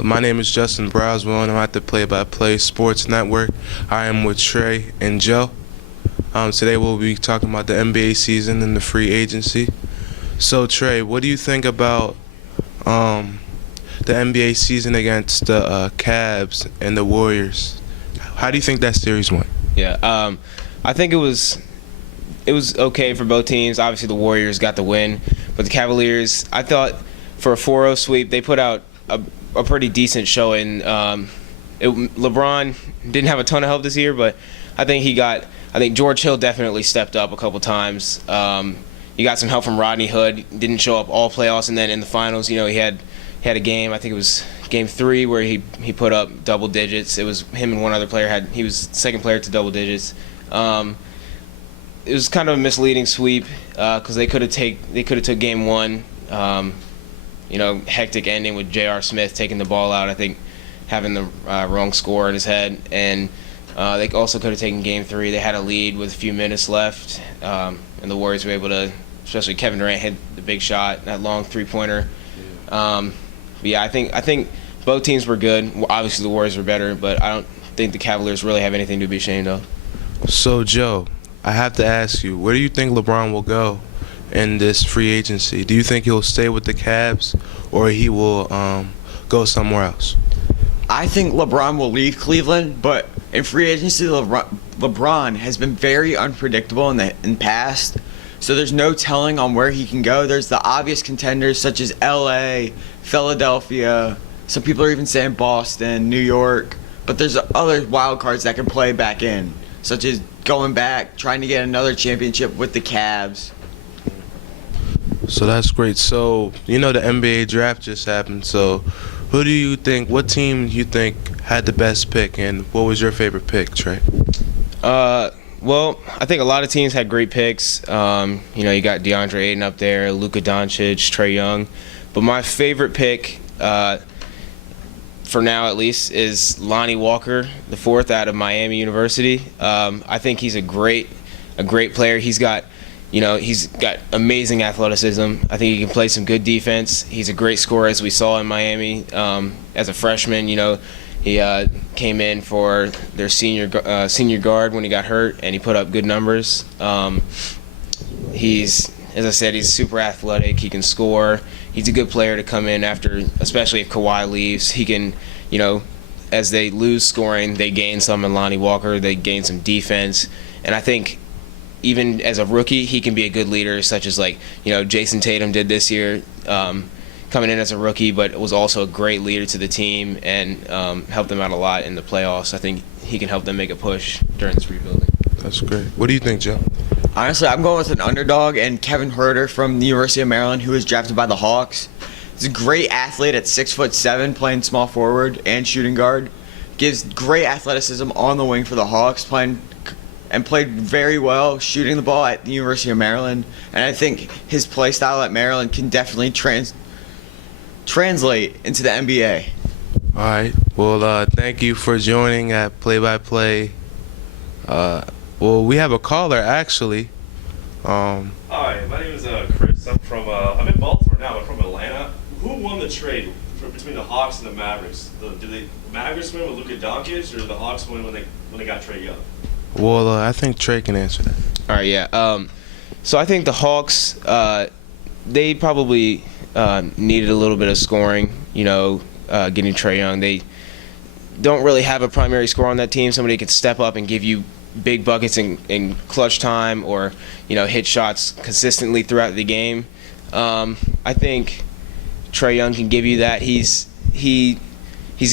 My name is Justin Braswell, and I'm at the Play by Play Sports Network. I am with Trey and Joe. Today we'll be talking about the NBA season and the free agency. So Trey, what do you think about the NBA season against the Cavs and the Warriors? How do you think that series went? Yeah, I think it was okay for both teams. Obviously, the Warriors got the win, but the Cavaliers, I thought for a 4-0 sweep, they put out a pretty decent showing. LeBron didn't have a ton of help this year, but I think George Hill definitely stepped up a couple times. You got some help from Rodney Hood. Didn't show up all playoffs, and then in the finals, he had a game. I think it was Game 3 where he put up double digits. It was him and one other player he was second player to double digits. It was kind of a misleading sweep because they could have took Game 1. Hectic ending with J.R. Smith taking the ball out. I think having the wrong score in his head, and they also could have taken Game 3. They had a lead with a few minutes left, and the Warriors were able to. Especially Kevin Durant hit the big shot, that long three-pointer. I think both teams were good. Obviously, the Warriors were better, but I don't think the Cavaliers really have anything to be ashamed of. So, Joe, I have to ask you, where do you think LeBron will go in this free agency? Do you think he'll stay with the Cavs, or he will go somewhere else? I think LeBron will leave Cleveland, but in free agency, LeBron has been very unpredictable in the past. So there's no telling on where he can go. There's the obvious contenders such as L.A., Philadelphia. Some people are even saying Boston, New York. But there's other wild cards that can play back in, such as going back, trying to get another championship with the Cavs. So that's great. So, the NBA draft just happened. So, what team do you think had the best pick, and what was your favorite pick, Trey? Well, I think a lot of teams had great picks. You got DeAndre Ayton up there, Luka Doncic, Trae Young. But my favorite pick, for now at least, is Lonnie Walker, the fourth out of Miami University. I think he's a great player. He's got amazing athleticism. I think he can play some good defense. He's a great scorer, as we saw in Miami as a freshman. He came in for their senior guard when he got hurt, and he put up good numbers. As I said, he's super athletic. He can score. He's a good player to come in after, especially if Kawhi leaves. He can, as they lose scoring, they gain some in Lonnie Walker. They gain some defense. And I think even as a rookie, he can be a good leader, such as Jason Tatum did this year. Coming in as a rookie, but was also a great leader to the team and helped them out a lot in the playoffs. I think he can help them make a push during this rebuilding. That's great. What do you think, Joe? Honestly, I'm going with an underdog and Kevin Huerter from the University of Maryland, who was drafted by the Hawks. He's a great athlete at 6'7", playing small forward and shooting guard. Gives great athleticism on the wing for the Hawks, played very well shooting the ball at the University of Maryland. And I think his play style at Maryland can definitely translate into the NBA. All right. Well, thank you for joining at Play by Play. Well, we have a caller actually. Hi, my name is Chris. I'm in Baltimore now. I'm from Atlanta. Who won the trade between the Hawks and the Mavericks? Did the Mavericks win with Luka Doncic, or did the Hawks win when they got Trae Young? Well, I think Trey can answer that. All right, yeah. So I think the Hawks, they probably needed a little bit of scoring, getting Trae Young. They don't really have a primary scorer on that team, somebody who could step up and give you big buckets in clutch time or, hit shots consistently throughout the game. I think Trae Young can give you that. He's a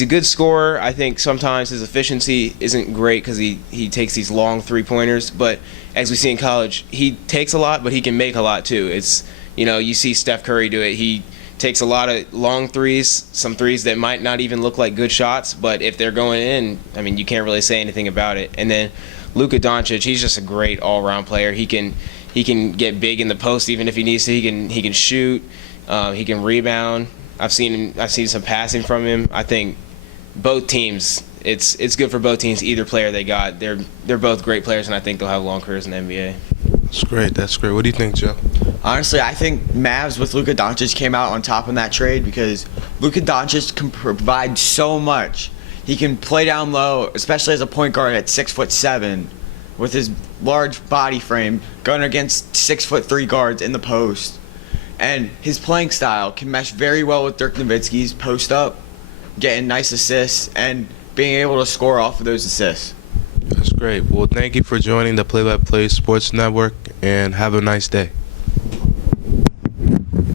good scorer. I think sometimes his efficiency isn't great because he takes these long three-pointers, but as we see in college, he takes a lot, but he can make a lot too. It's you see Steph Curry do it. He takes a lot of long threes, some threes that might not even look like good shots, but if they're going in, you can't really say anything about it. And then Luka Doncic, he's just a great all-around player. He can get big in the post even if he needs to. He can shoot. He can rebound. I've seen some passing from him. I think both teams, it's good for both teams. Either player they got, they're both great players, and I think they'll have long careers in the NBA. That's great. What do you think, Joe? Honestly, I think Mavs with Luka Doncic came out on top in that trade because Luka Doncic can provide so much. He can play down low, especially as a point guard at 6'7", with his large body frame, going against 6'3" guards in the post. And his playing style can mesh very well with Dirk Nowitzki's post up, getting nice assists and being able to score off of those assists. That's great. Well, thank you for joining the Play by Play Sports Network, and have a nice day.